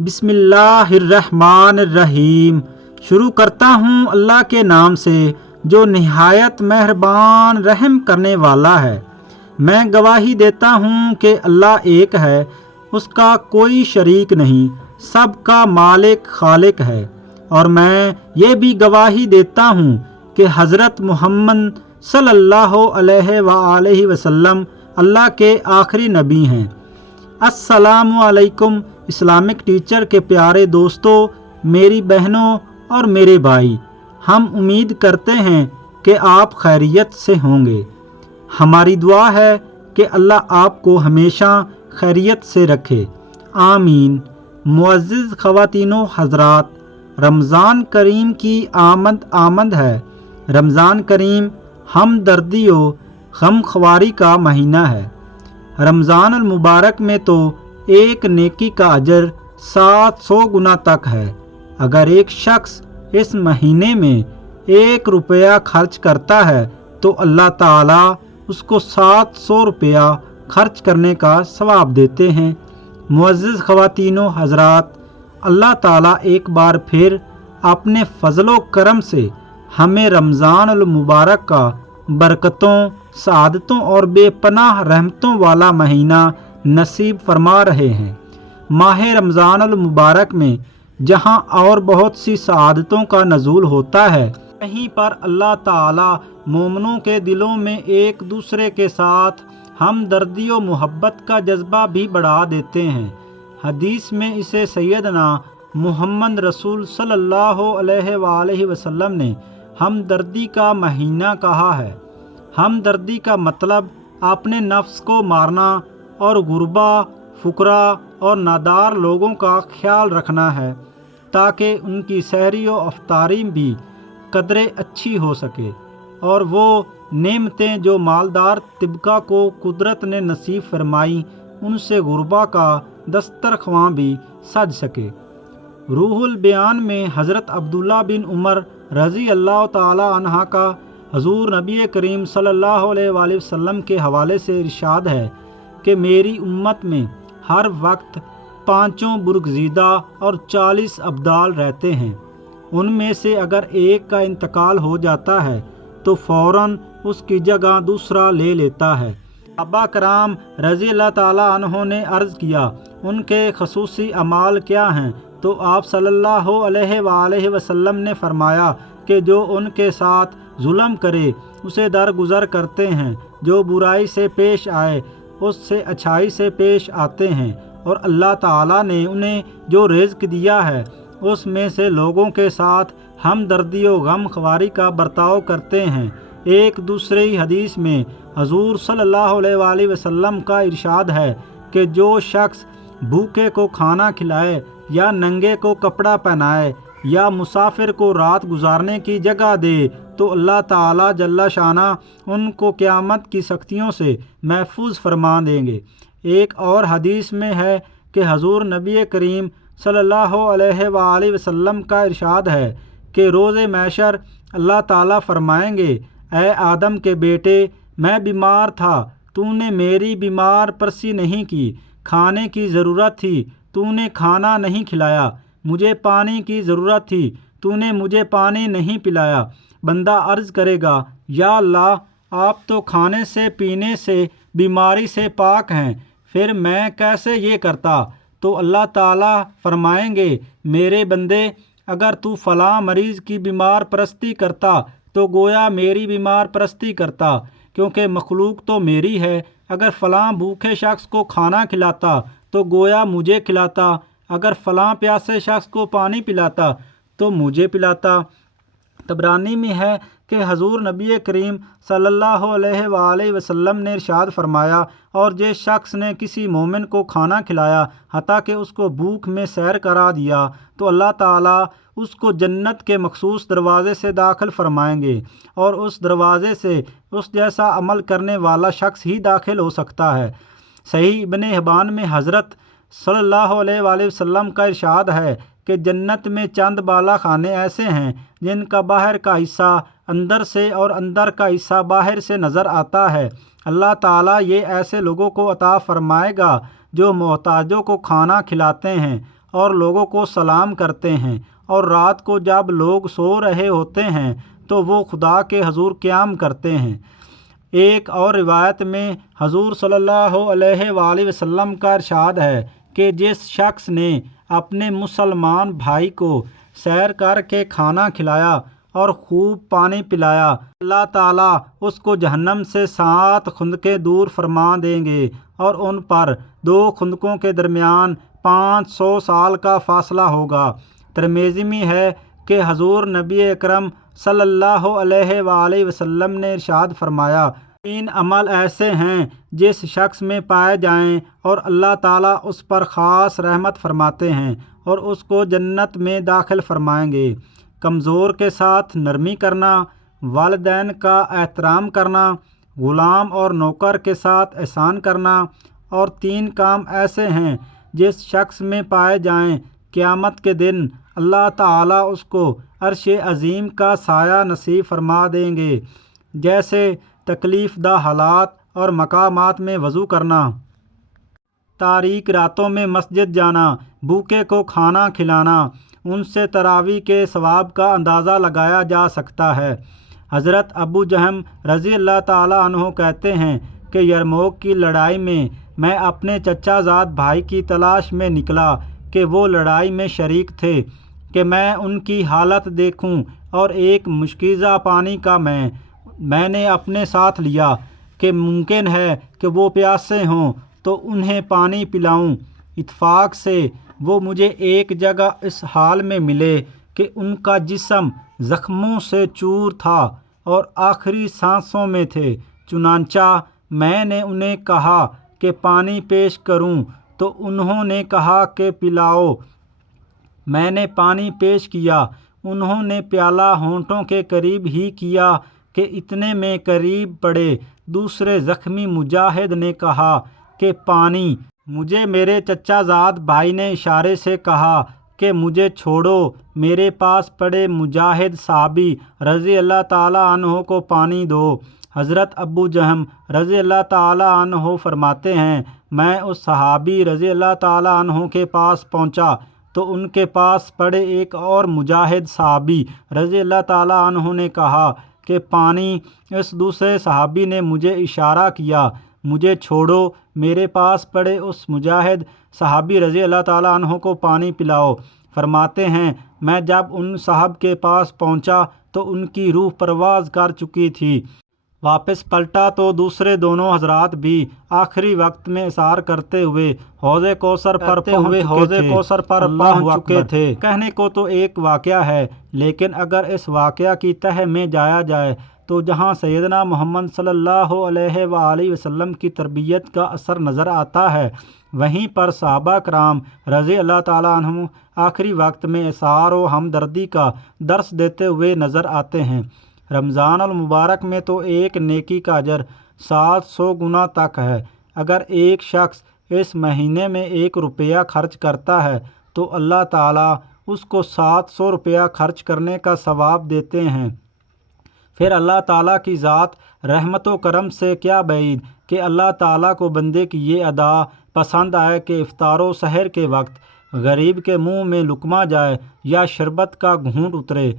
بسم اللہ الرحمن الرحیم۔ شروع کرتا ہوں اللہ کے نام سے جو نہایت مہربان رحم کرنے والا ہے۔ میں گواہی دیتا ہوں کہ اللہ ایک ہے، اس کا کوئی شریک نہیں، سب کا مالک خالق ہے۔ اور میں یہ بھی گواہی دیتا ہوں کہ حضرت محمد صلی اللہ علیہ وآلہ وسلم اللہ کے آخری نبی ہیں۔ السلام علیکم اسلامک ٹیچر کے پیارے دوستوں، میری بہنوں اور میرے بھائی، ہم امید کرتے ہیں کہ آپ خیریت سے ہوں گے۔ ہماری دعا ہے کہ اللہ آپ کو ہمیشہ خیریت سے رکھے، آمین۔ معزز خواتین و حضرات، رمضان کریم کی آمد ہے۔ رمضان کریم ہمدردی و غمخواری کا مہینہ ہے۔ رمضان المبارک میں تو ایک نیکی کا اجر 700 گنا تک ہے۔ اگر ایک شخص اس مہینے میں 1 روپیہ خرچ کرتا ہے تو اللہ تعالیٰ اس کو 700 روپیہ خرچ کرنے کا ثواب دیتے ہیں۔ معزز خواتین و حضرات، اللہ تعالیٰ ایک بار پھر اپنے فضل و کرم سے ہمیں رمضان المبارک کا برکتوں، سعادتوں اور بے پناہ رحمتوں والا مہینہ نصیب فرما رہے ہیں۔ ماہ رمضان المبارک میں جہاں اور بہت سی سعادتوں کا نزول ہوتا ہے، وہیں پر اللہ تعالیٰ مومنوں کے دلوں میں ایک دوسرے کے ساتھ ہمدردی و محبت کا جذبہ بھی بڑھا دیتے ہیں۔ حدیث میں اسے سیدنا محمد رسول صلی اللہ علیہ وآلہ وسلم نے ہمدردی کا مہینہ کہا ہے۔ ہمدردی کا مطلب اپنے نفس کو مارنا اور غربا، فقراء اور نادار لوگوں کا خیال رکھنا ہے تاکہ ان کی سحری و افطاری بھی قدرے اچھی ہو سکے اور وہ نعمتیں جو مالدار طبقہ کو قدرت نے نصیب فرمائی ان سے غربا کا دسترخواں بھی سج سکے۔ روح البیان میں حضرت عبداللہ بن عمر رضی اللہ تعالی عنہ کا حضور نبی کریم صلی اللہ علیہ وآلہ وسلم کے حوالے سے ارشاد ہے کہ میری امت میں ہر وقت 5 برگزیدہ اور 40 ابدال رہتے ہیں۔ ان میں سے اگر ایک کا انتقال ہو جاتا ہے تو فوراً اس کی جگہ دوسرا لے لیتا ہے۔ صحابہ کرام رضی اللہ تعالیٰ عنہ نے عرض کیا، ان کے خصوصی اعمال کیا ہیں؟ تو آپ صلی اللہ علیہ وآلہ وسلم نے فرمایا کہ جو ان کے ساتھ ظلم کرے اسے درگزر کرتے ہیں، جو برائی سے پیش آئے اس سے اچھائی سے پیش آتے ہیں، اور اللہ تعالیٰ نے انہیں جو رزق دیا ہے اس میں سے لوگوں کے ساتھ ہمدردی و غم خواری کا برتاؤ کرتے ہیں۔ ایک دوسری حدیث میں حضور صلی اللہ علیہ وآلہ وسلم کا ارشاد ہے کہ جو شخص بھوکے کو کھانا کھلائے یا ننگے کو کپڑا پہنائے یا مسافر کو رات گزارنے کی جگہ دے تو اللہ تعالیٰ جل شانہ ان کو قیامت کی سختیوں سے محفوظ فرما دیں گے۔ ایک اور حدیث میں ہے کہ حضور نبی کریم صلی اللہ علیہ وآلہ وسلم کا ارشاد ہے کہ روز محشر اللہ تعالیٰ فرمائیں گے، اے آدم کے بیٹے، میں بیمار تھا، تو نے میری بیمار پرسی نہیں کی، کھانے کی ضرورت تھی، تو نے کھانا نہیں کھلایا، مجھے پانی کی ضرورت تھی، تو نے مجھے پانی نہیں پلایا۔ بندہ عرض کرے گا، یا اللہ، آپ تو کھانے سے پینے سے بیماری سے پاک ہیں، پھر میں کیسے یہ کرتا؟ تو اللہ تعالیٰ فرمائیں گے، میرے بندے، اگر تو فلاں مریض کی بیمار پرستی کرتا تو گویا میری بیمار پرستی کرتا، کیونکہ مخلوق تو میری ہے۔ اگر فلاں بھوکے شخص کو کھانا کھلاتا تو گویا مجھے کھلاتا، اگر فلاں پیاسے شخص کو پانی پلاتا تو مجھے پلاتا۔ طبرانی میں ہے کہ حضور نبی کریم صلی اللہ علیہ وآلہ وسلم نے ارشاد فرمایا، اور جس شخص نے کسی مومن کو کھانا کھلایا حتیٰ کہ اس کو بھوک میں سیر کرا دیا تو اللہ تعالیٰ اس کو جنت کے مخصوص دروازے سے داخل فرمائیں گے، اور اس دروازے سے اس جیسا عمل کرنے والا شخص ہی داخل ہو سکتا ہے۔ صحیح ابن حبان میں حضرت صلی اللہ علیہ وآلہ وسلم کا ارشاد ہے کہ جنت میں چند بالا خانے ایسے ہیں جن کا باہر کا حصہ اندر سے اور اندر کا حصہ باہر سے نظر آتا ہے۔ اللہ تعالیٰ یہ ایسے لوگوں کو عطا فرمائے گا جو محتاجوں کو کھانا کھلاتے ہیں اور لوگوں کو سلام کرتے ہیں، اور رات کو جب لوگ سو رہے ہوتے ہیں تو وہ خدا کے حضور قیام کرتے ہیں۔ ایک اور روایت میں حضور صلی اللہ علیہ وآلہ وسلم کا ارشاد ہے کہ جس شخص نے اپنے مسلمان بھائی کو سیر کر کے کھانا کھلایا اور خوب پانی پلایا، اللہ تعالیٰ اس کو جہنم سے 7 خندقیں دور فرما دیں گے، اور ان پر 2 خندقوں کے درمیان 500 سال کا فاصلہ ہوگا۔ ترمذی میں ہے کہ حضور نبی اکرم صلی اللہ علیہ وآلہ وسلم نے ارشاد فرمایا، 3 عمل ایسے ہیں جس شخص میں پائے جائیں اور اللہ تعالیٰ اس پر خاص رحمت فرماتے ہیں اور اس کو جنت میں داخل فرمائیں گے: کمزور کے ساتھ نرمی کرنا، والدین کا احترام کرنا، غلام اور نوکر کے ساتھ احسان کرنا۔ اور 3 کام ایسے ہیں جس شخص میں پائے جائیں، قیامت کے دن اللہ تعالیٰ اس کو عرش عظیم کا سایہ نصیب فرما دیں گے، جیسے تکلیف دہ حالات اور مقامات میں وضو کرنا، تاریک راتوں میں مسجد جانا، بھوکے کو کھانا کھلانا۔ ان سے تراویح کے ثواب کا اندازہ لگایا جا سکتا ہے۔ حضرت ابو جہم رضی اللہ تعالیٰ عنہ کہتے ہیں کہ یرموک کی لڑائی میں میں اپنے چچا زاد بھائی کی تلاش میں نکلا کہ وہ لڑائی میں شریک تھے، کہ میں ان کی حالت دیکھوں، اور ایک مشکیزہ پانی کا میں نے اپنے ساتھ لیا کہ ممکن ہے کہ وہ پیاسے ہوں تو انہیں پانی پلاؤں۔ اتفاق سے وہ مجھے ایک جگہ اس حال میں ملے کہ ان کا جسم زخموں سے چور تھا اور آخری سانسوں میں تھے، چنانچہ میں نے انہیں کہا کہ پانی پیش کروں تو انہوں نے کہا کہ پلاؤ۔ میں نے پانی پیش کیا، انہوں نے پیالہ ہونٹوں کے قریب ہی کیا کہ اتنے میں قریب پڑے دوسرے زخمی مجاہد نے کہا کہ پانی۔ مجھے میرے چچا زاد بھائی نے اشارے سے کہا کہ مجھے چھوڑو۔ میرے پاس پڑے مجاہد صحابی رضی اللہ تعالیٰ عنہ کو پانی دو۔ حضرت ابو جہم رضی اللہ تعالیٰ عنہ فرماتے ہیں، میں اس صحابی رضی اللہ تعالیٰ عنہ کے پاس پہنچا تو ان کے پاس پڑے ایک اور مجاہد صحابی رضی اللہ تعالیٰ عنہ نے کہا کہ پانی۔ اس دوسرے صحابی نے مجھے اشارہ کیا، مجھے چھوڑو، میرے پاس پڑے اس مجاہد صحابی رضی اللہ تعالیٰ عنہ کو پانی پلاؤ۔ فرماتے ہیں، میں جب ان صاحب کے پاس پہنچا تو ان کی روح پرواز کر چکی تھی۔ واپس پلٹا تو دوسرے دونوں حضرات بھی آخری وقت میں اثار کرتے ہوئے حوض کوثر پر پہنچ چکے تھے۔ کہنے کو تو ایک واقعہ ہے، لیکن اگر اس واقعہ کی تہ میں جایا جائے تو جہاں سیدنا محمد صلی اللہ علیہ وآلہ وسلم کی تربیت کا اثر نظر آتا ہے، وہیں پر صحابہ کرام رضی اللہ تعالیٰ عنہم آخری وقت میں اثار و ہمدردی کا درس دیتے ہوئے نظر آتے ہیں۔ رمضان المبارک میں تو ایک نیکی کا اجر 700 گنا تک ہے۔ اگر ایک شخص اس مہینے میں 1 روپیہ خرچ کرتا ہے تو اللہ تعالیٰ اس کو 700 روپیہ خرچ کرنے کا ثواب دیتے ہیں۔ پھر اللہ تعالیٰ کی ذات رحمت و کرم سے کیا بعید کہ اللہ تعالیٰ کو بندے کی یہ ادا پسند آئے کہ افطار و سحر کے وقت غریب کے منہ میں لقمہ جائے یا شربت کا گھونٹ اترے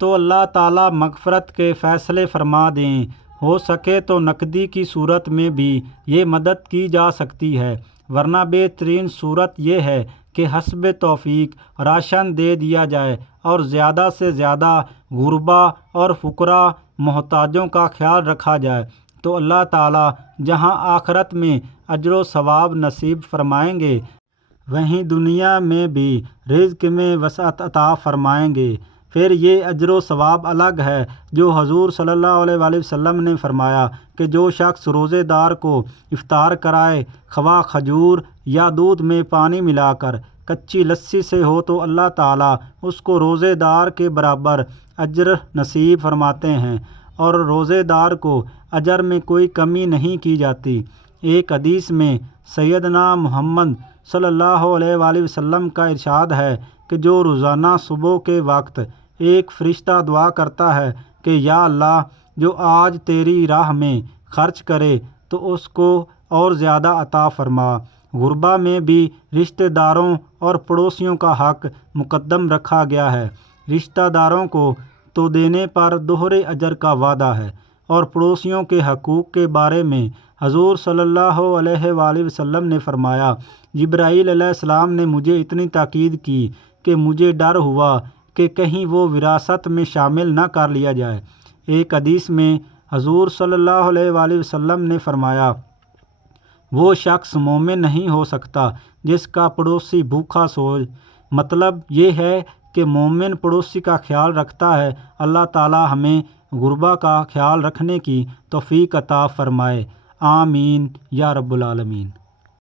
تو اللہ تعالیٰ مغفرت کے فیصلے فرما دیں۔ ہو سکے تو نقدی کی صورت میں بھی یہ مدد کی جا سکتی ہے، ورنہ بہترین صورت یہ ہے کہ حسب توفیق راشن دے دیا جائے اور زیادہ سے زیادہ غربا اور فقراء محتاجوں کا خیال رکھا جائے، تو اللہ تعالیٰ جہاں آخرت میں اجر و ثواب نصیب فرمائیں گے، وہیں دنیا میں بھی رزق میں وسعت عطا فرمائیں گے۔ پھر یہ اجر و ثواب الگ ہے جو حضور صلی اللہ علیہ وآلہ وسلم نے فرمایا کہ جو شخص روزے دار کو افطار کرائے، خواہ کھجور یا دودھ میں پانی ملا کر، کچی لسی سے ہو، تو اللہ تعالیٰ اس کو روزے دار کے برابر اجر نصیب فرماتے ہیں، اور روزے دار کو اجر میں کوئی کمی نہیں کی جاتی۔ ایک حدیث میں سیدنا محمد صلی اللہ علیہ وآلہ وسلم کا ارشاد ہے کہ جو روزانہ صبح کے وقت ایک فرشتہ دعا کرتا ہے کہ یا اللہ، جو آج تیری راہ میں خرچ کرے تو اس کو اور زیادہ عطا فرما، غربا میں بھی رشتہ داروں اور پڑوسیوں کا حق مقدم رکھا گیا ہے۔ رشتہ داروں کو تو دینے پر دوہرے اجر کا وعدہ ہے، اور پڑوسیوں کے حقوق کے بارے میں حضور صلی اللہ علیہ وآلہ وسلم نے فرمایا، جبرائیل علیہ السلام نے مجھے اتنی تاکید کی کہ مجھے ڈر ہوا کہ کہیں وہ وراثت میں شامل نہ کر لیا جائے۔ ایک حدیث میں حضور صلی اللہ علیہ وآلہ وسلم نے فرمایا، وہ شخص مومن نہیں ہو سکتا جس کا پڑوسی بھوکا سوئے۔ مطلب یہ ہے کہ مومن پڑوسی کا خیال رکھتا ہے۔ اللہ تعالی ہمیں غربا کا خیال رکھنے کی توفیق عطا فرمائے، آمین یا رب العالمین۔